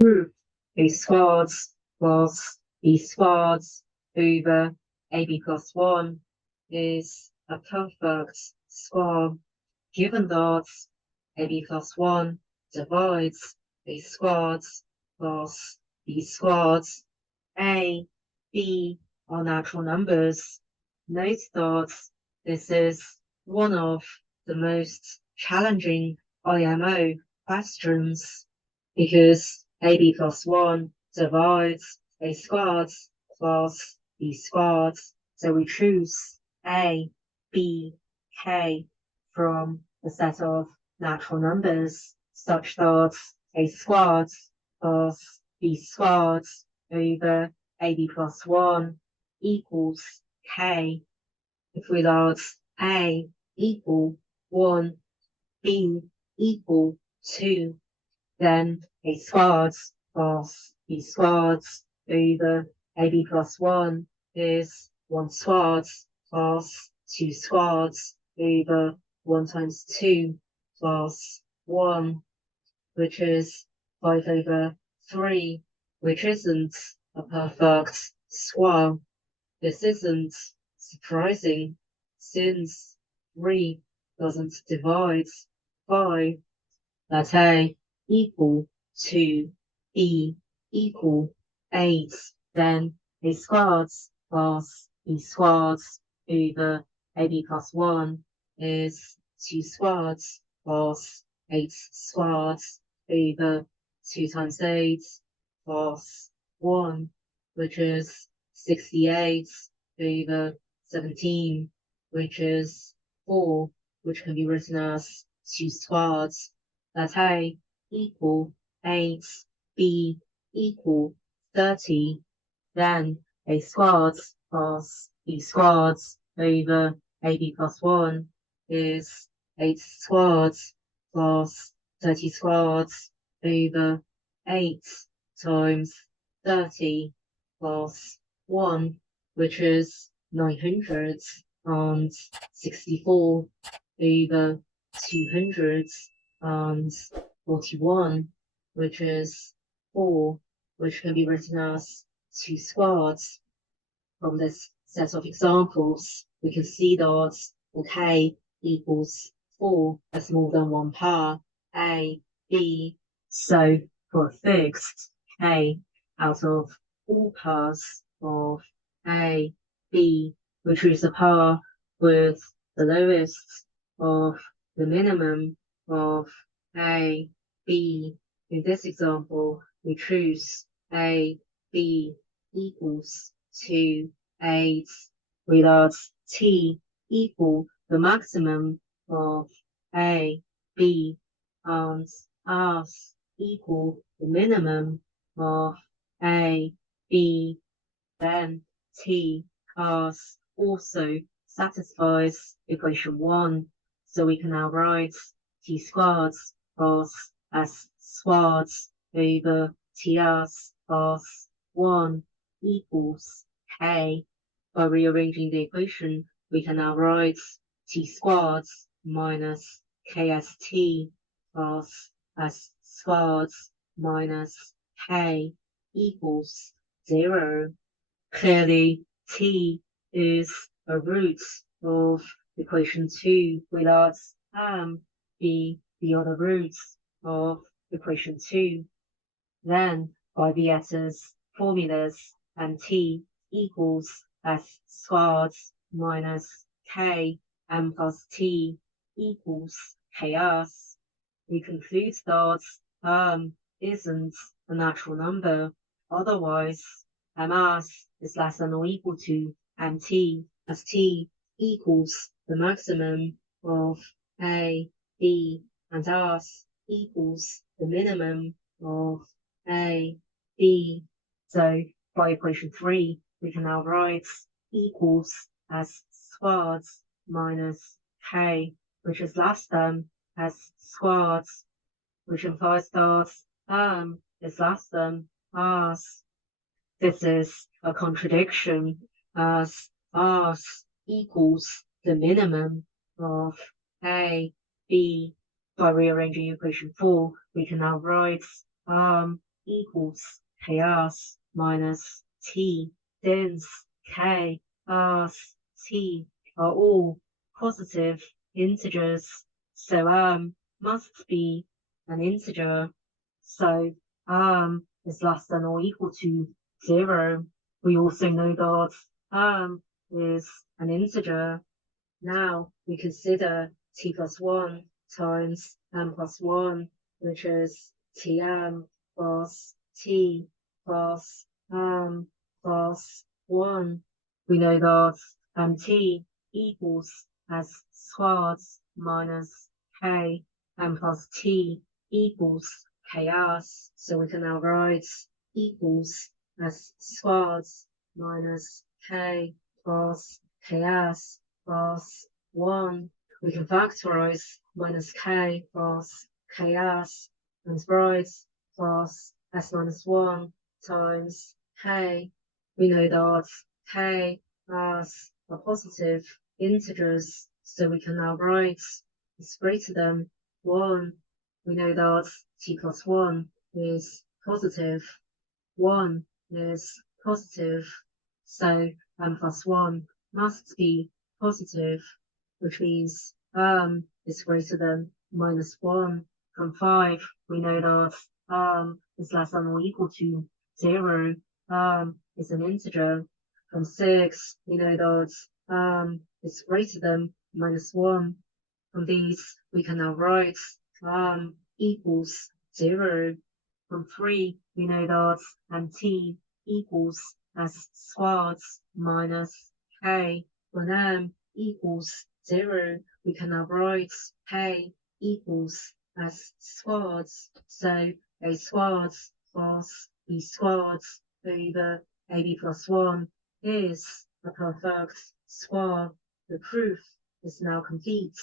Proof a squared plus b squared over ab plus 1 is a perfect square, given that ab plus 1 divides a squared plus b squared. A, B are natural numbers. Note that this is one of the most challenging IMO questions because AB plus 1 divides A squared plus B squared. So we choose A, B, K from the set of natural numbers such that A squared plus B squared over AB plus 1 equals K. If we let A equal 1, B equal 2, then A squared plus B squared over AB plus 1 is 1 squared plus 2 squared over 1 times 2 plus 1, which is 5 over 3, which isn't a perfect square. This isn't surprising since 3 doesn't divide 5. Let A equal 2, B equal 8, then A squared plus B squared over AB plus 1 is 2 squared plus 8 squared over 2 times 8 plus 1, which is 68 over 17, which is 4, which can be written as 2 squared. Let A equal 8, B equal 30, then A squared plus B squared over AB plus 1 is 8 squared plus 30 squared over 8 times 30 plus 1, which is 964 over 241, which is 4, which can be written as 2 squared. From this set of examples, we can see that K equals 4 as more than one pair, A, B. So for a fixed K out of all pairs of A, B, we choose a pair with the lowest of the minimum of A, B. In this example, we choose A, B equals 2, 8. We let T equal the maximum of A, B, and S equal the minimum of A, B. Then T, S also satisfies equation 1, so we can now write T squared plus S squared over TS plus 1 equals K. By rearranging the equation, we can now write T squared minus KST plus S squared minus K equals 0. Clearly, T is a root of equation 2, we let M be the other root of equation 2. Then, by Vieta's formulas, T equals S squared minus K M plus T equals KS. We conclude that M isn't a natural number, otherwise MS is less than or equal to MT, as T equals the maximum of A, B, and S equals the minimum of A, B. So by equation 3, we can now write equals S squared minus K, which is less than S squared, which implies that M is less than S. This is a contradiction, as S equals the minimum of A, B. By rearranging equation 4, we can now write equals chaos minus t. Since k, r, t are all positive integers, so must be an integer. So is less than or equal to 0. We also know that is an integer. Now we consider t plus 1 times m plus 1, which is tm plus t plus m plus 1. We know that t equals s squared minus k, m plus t equals chaos. So we can now write equals s squared minus k plus chaos plus 1. We can factorize minus k plus chaos and write plus s minus 1 times k. We know that k, s are positive integers, so we can now write is greater than 1. We know that t plus 1 is positive, 1 is positive, so m plus 1 must be positive, which means is greater than minus 1. From 5, we know that is less than or equal to 0. Is an integer. From 6, we know that is greater than minus 1. From these, we can now write equals 0. From 3, we know that t equals s squared minus k. When m equals 0, we can now write k equals s squared. So a squared plus b squared over ab plus 1 is a perfect square. The proof is now complete.